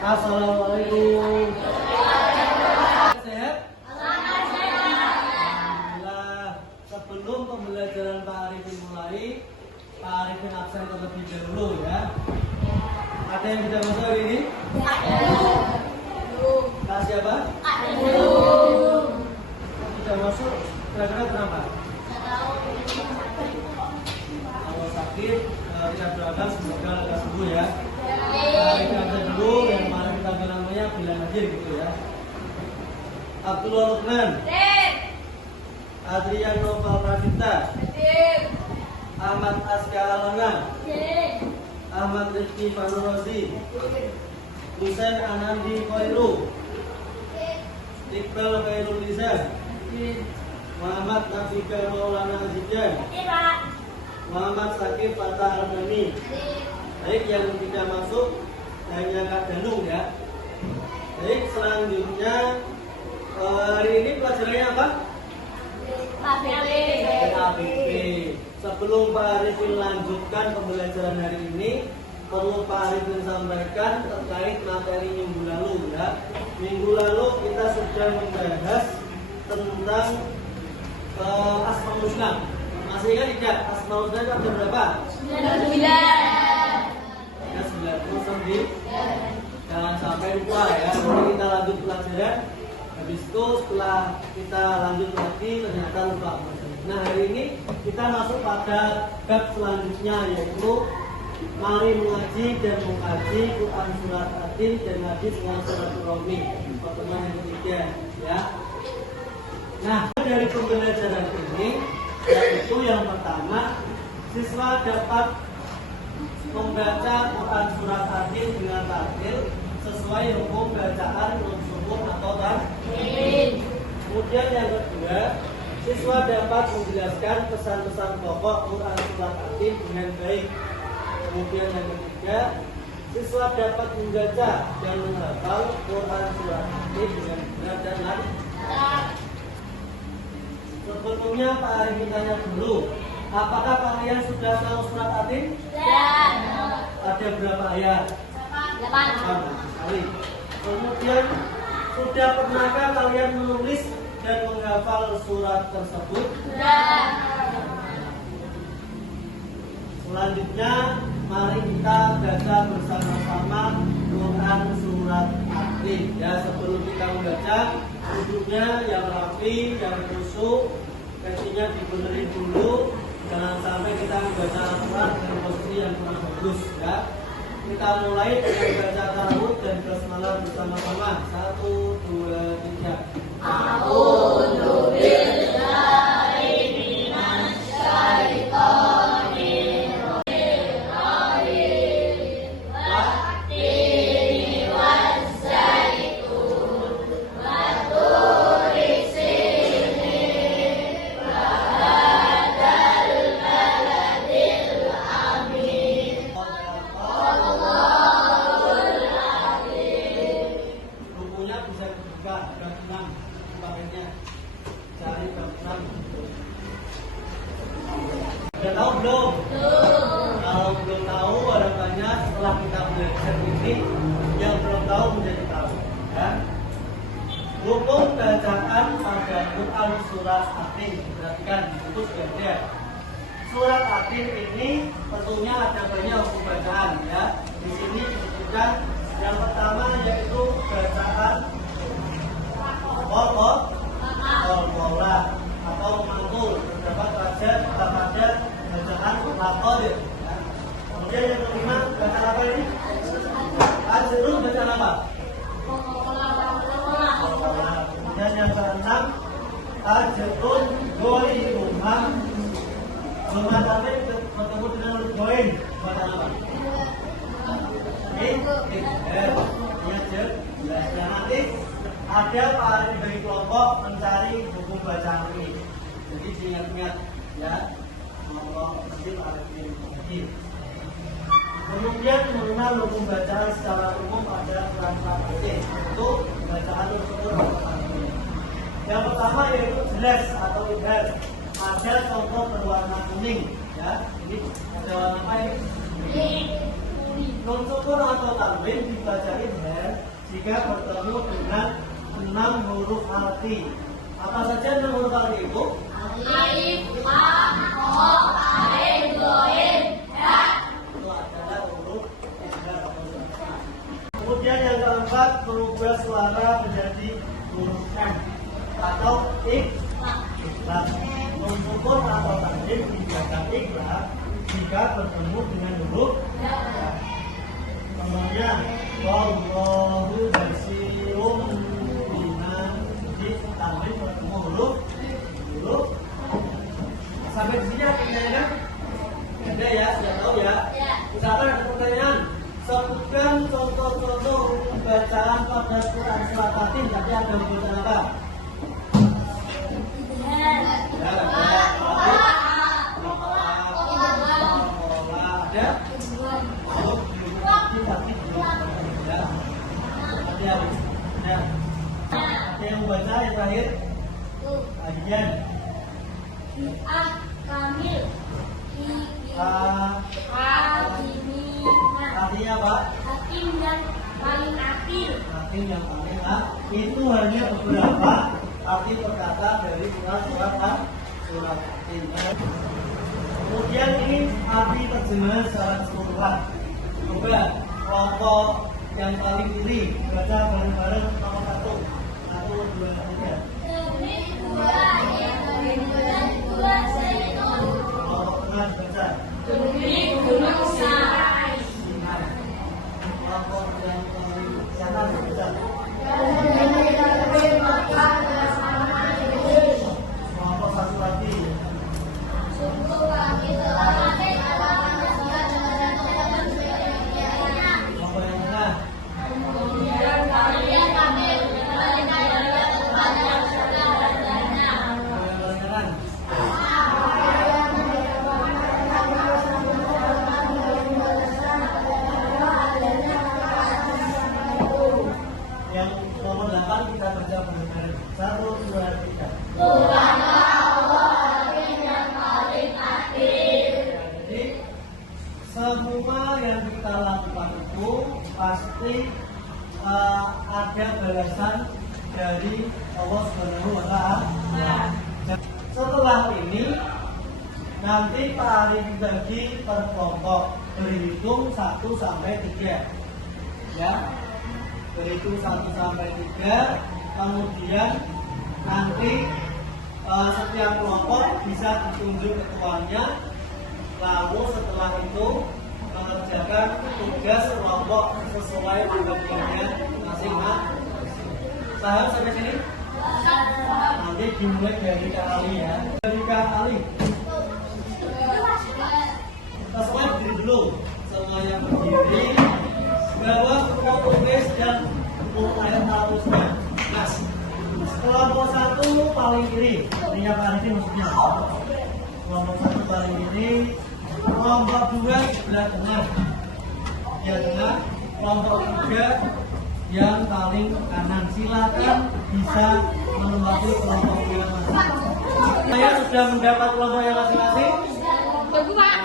Assalamualaikum. Sehat? Alhamdulillah. Sebelum pembelajaran Pak Arifin mulai, Pak Arifin absen terlebih dahulu ya. Ada yang sudah masuk hari ini? Kak siapa? Sudah masuk, kira-kira kenapa? Kalau sakit, kita doakan semoga lekas sembuh ya. Kita absen dulu, yang kemarin kita bilang namanya bilang aja gitu ya. Abdullah Lukman, Adrian Noval Pradipta, Ahmad Aska Alona, Ahmad Rizky Fanurozi, Husain Anandi Khairu, Iqbal Khairul Lisan, Muhammad Nafika Maulana Azizan, Muhammad Sakif Fatah Al-Mani. Baik, yang tidak masuk hanya Kak Danung ya. Baik, selanjutnya hari ini pelajarannya apa? ABP. Sebelum Pak Arifin lanjutkan pembelajaran hari ini, perlu Pak Arifin sampaikan terkait materi minggu lalu ya. Minggu lalu kita sudah membahas tentang Asmaul Husna. Masih ingat tidak? Asmaul Husna itu ada berapa? 99. Jangan sampai lupa ya. Nanti kita lanjut pelajaran. Habis itu setelah kita lanjut lagi ternyata lupa. Nah, hari ini kita masuk pada bab selanjutnya, yaitu mari mengaji dan mengkaji Quran surat Atin dan hadis dengan surat Romi. Pertemuan yang ketiga ya. Nah, dari pembelajaran ini yaitu yang pertama, siswa dapat membaca Quran surat Atin dengan tartil sesuai hukum bacaan nun sukun atau tanwin. Kemudian yang kedua, siswa dapat menjelaskan pesan-pesan pokok Quran surat Atin dengan baik. Kemudian yang ketiga, siswa dapat membaca dan menghafal Quran surat Atin dengan benar dan lancar. Sebelumnya Pak Arifin tanya dulu, apakah kalian sudah tahu surat Atin? Ada berapa ayat? 8 kali. Kemudian sudah pernahkah kalian menulis dan menghafal surat tersebut? Selanjutnya, mari kita baca bersama-sama Quran surat Atin. Ya, sebelum kita membaca, duduknya yang rapi, yang khusyuk, kakinya dibenerin dulu. Jangan sampai kita membaca Al-Quran dengan posisi yang kurang bagus ya. Kita mulai dengan baca ta'awudz dan basmalah bersama-sama. 1, 2, 3. A'udzu billahi minasy syaithanir rajim. Wattini wazzaitun wa turi sinin wa hadzal baladil amin. Bukunya bisa dibuka bab 6 pakainya. Cari bab 6. Sudah tahu belum? Kalau belum tahu, harapannya setelah kita belajar ini yang belum tahu menjadi tahu ya. Hukum bacaan pada Quran surat Atin. Perhatikan, itu sudah ada. Surat Atin ini tentunya ada banyak hukum bacaan ya. Di sini disebutkan yang pertama yaitu bacaan qol atau mantul. Terdapat pada bacaan laqad. Kemudian yang kelima bacaan apa ini? Ajrun bacaan apa? Kemudian yang keenam ajrun ghairun Rumah tapi bertemu dengan huruf goin bacaan apa? Dan nanti ada Pak Arifin bagi kelompok mencari hukum bacaan ini. Jadi diingat-ingat ya. Kelompok mesti Pak Arifin bagi. Kemudian mengenal hukum bacaan secara umum pada surat Atin, itu bacaan tersebut. Yang pertama yaitu jelas atau idhar. Ada contoh berwarna kuning ya. Ini ada warna apa ini? Nun sukun atau tanwin dibacain her jika bertemu dengan 6 huruf arti. Apa saja 6 huruf arti itu? Alif, lam, ra, ain, ghain, ya. Itu adalah huruf idgham. Kemudian yang keempat, merubah suara menjadi huruf M atau ikhlas. Nun sukun atau tanwin dibacakan ikhlas jika bertemu dengan huruf ya. Kemudian Wallahu basirun bima, jadi tanwin bertemu huruf sampai di sini ada ada ya, sudah tahu ya. Misalkan ada pertanyaan, sebutkan contoh-contoh bacaan pada Quran surat Fatin, tapi ada bacaan apa? Ada yang membaca yang terakhir? Ajian. Kamil. Artinya apa? Hakim yang paling adil. Hakim yang paling adil. Itu hanya beberapa arti perkataan dari surat Fatin. Kemudian ini arti terjemahan secara keseluruhan. Coba kelompok yang paling kiri baca bareng-bareng nomor 1. 1, 2, 3. Kelompok tengah baca. Demi Gunung Sarai. Kelompok yang paling kanan baca. Kelompok satu lagi. Kelompok yang tengah. Yang nomor 8 kita baca bareng-bareng. 1, 2, 3. Jadi semua yang kita lakukan itu pasti ada balasan dari Allah Subhanahu wa Ta'ala. Setelah ini nanti Pak Ari dibagi per kelompok, berhitung 1 sampai 3. Ya. Berhitung 1 sampai 3, kemudian nanti setiap kelompok bisa ditunjuk ketuanya, lalu setelah itu mengerjakan tugas kelompok sesuai pembagiannya masing-masing. Paham sampai sini? Nanti dimulai dari Kak Ali ya. Dari Kak Ali. Kita semua berdiri dulu, semuanya berdiri. Bawa buku tulis dan buku air harusnya. Mas, kelompok 1 paling kiri, ini Pak Arifin maksudnya. Kelompok 1 paling kiri, kelompok 2 sebelah tengah, ya tengah. Kelompok 3 yang paling kanan. Silakan bisa menempati kelompok yang masing-masing. Saya sudah mendapat kelompok yang masing-masing. Tunggu Pak.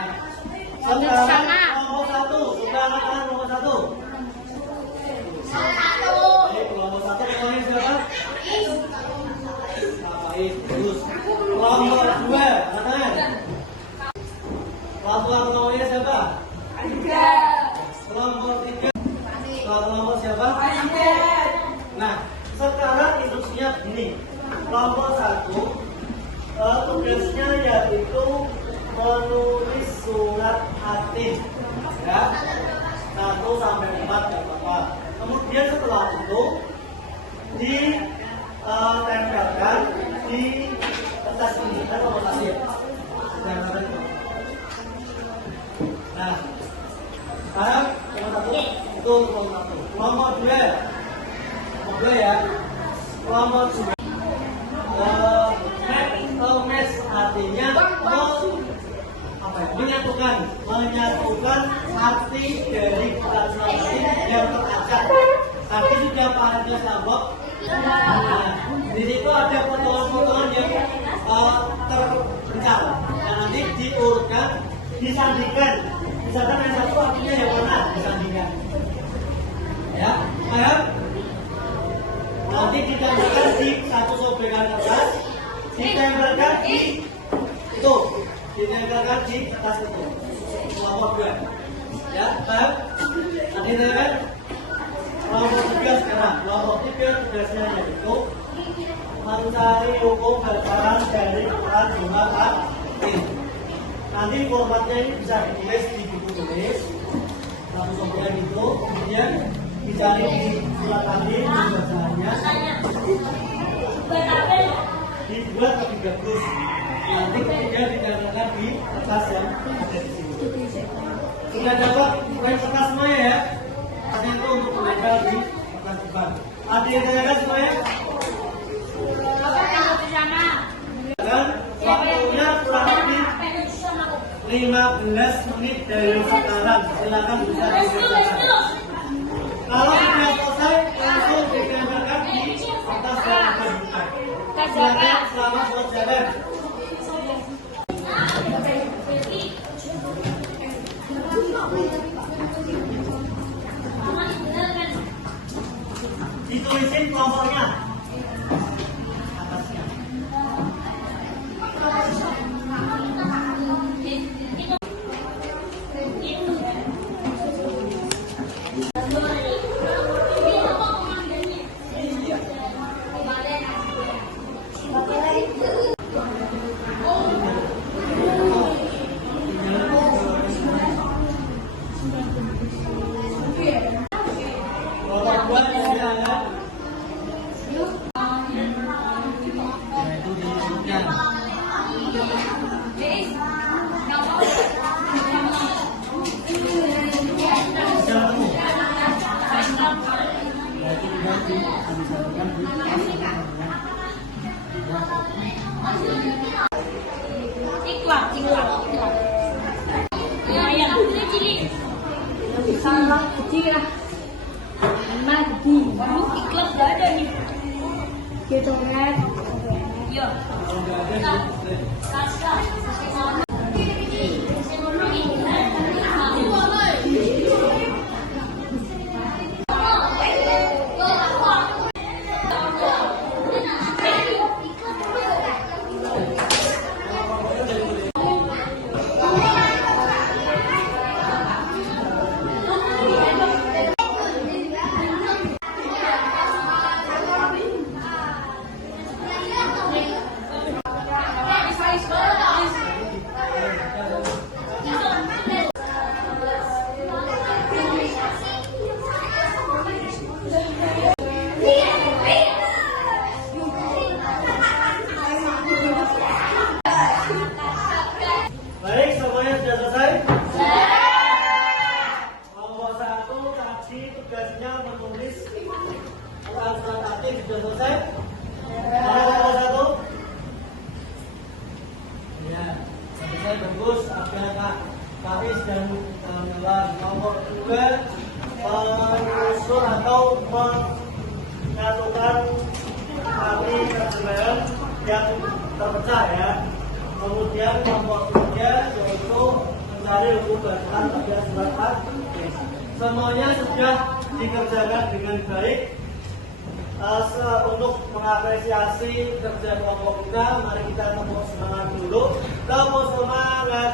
Sekarang kelompok 1, sudah anak-anak kelompok 1. Kelompok 1 ketuanya siapa? Terus kelompok 2 mana? Kelompok ketuanya siapa? Kelompok 3 kelompok siapa? Nah, sekarang instruksinya begini. Kelompok 1 tugasnya yaitu menulis surat Fatin, ya 1 sampai 4 ya Bapak. Kemudian setelah itu ditempelkan di kertas ini, kan nomor kasih. Nah, sekarang nomor 1 itu kelompok 1. Kelompok 2, kelompok 2 ya. Kelompok 2 mes artinya menyatukan arti dari kata yang teracak. Tadi sudah pada sabok. Nah, di situ ada potongan-potongan yang terpencar. Dan nanti diurutkan, disandingkan misalkan yang satu artinya yang mana disandingkan. Ya, paham? Nanti ditambahkan di satu sobekan kertas, ditempelkan di itu, ditempelkan di kertas itu. Kelompok 2. Ya, paham? Nanti kan kelompok 3 sekarang. Kelompok 3 tugasnya yaitu mencari hukum bacaan dari Quran jumlah takdir. Nanti formatnya ini bisa ditulis di buku tulis satu sobekan itu, kemudian dicari di surat tadi bacaannya, dibuat lebih bagus. Nanti kemudian ditempelkan di kertas yang ada di sini. Sudah dapat poin kertas semuanya ya? Kertasnya itu untuk menempel di kertas depan. Ada yang tanyakan semuanya? Dan waktunya kurang lebih 15 menit dari sekarang. Silakan bisa dikerjakan. Kalau sudah selesai, langsung ditempelkan di kertas yang terbuka. Silakan, selamat berjalan. Ditulisin kelompoknya atasnya. Kelompok 2 yang dianggap yaitu disebutkan bisa ketemu yaitu diganti disatukan di salah kecil lah. Mati. Ikhlas gak ada nih. Gitu kan? Iya. kalau nggak ada baik, semuanya sudah selesai? Kelompok 1 tadi tugasnya menulis Quran surat At-Tatin sudah selesai? Kelompok 1? Ya, selesai bagus. Ada Kak Faiz dan kawan-kawan. Kelompok 2 menyusun atau menyatukan kali terjemahan yang terpecah ya. Kemudian kelompok 3 yaitu mencari hukum bacaan pada surat At-Tatin. Semuanya sudah dikerjakan dengan baik. Untuk mengapresiasi kerja kelompok kita, mari kita tepuk semangat dulu. Tepuk semangat.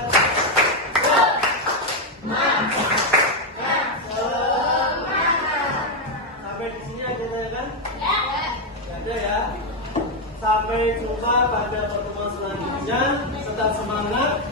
Sampai di sini ada kan? Ada ya. Sampai jumpa pada pertemuan selanjutnya. Tetap semangat.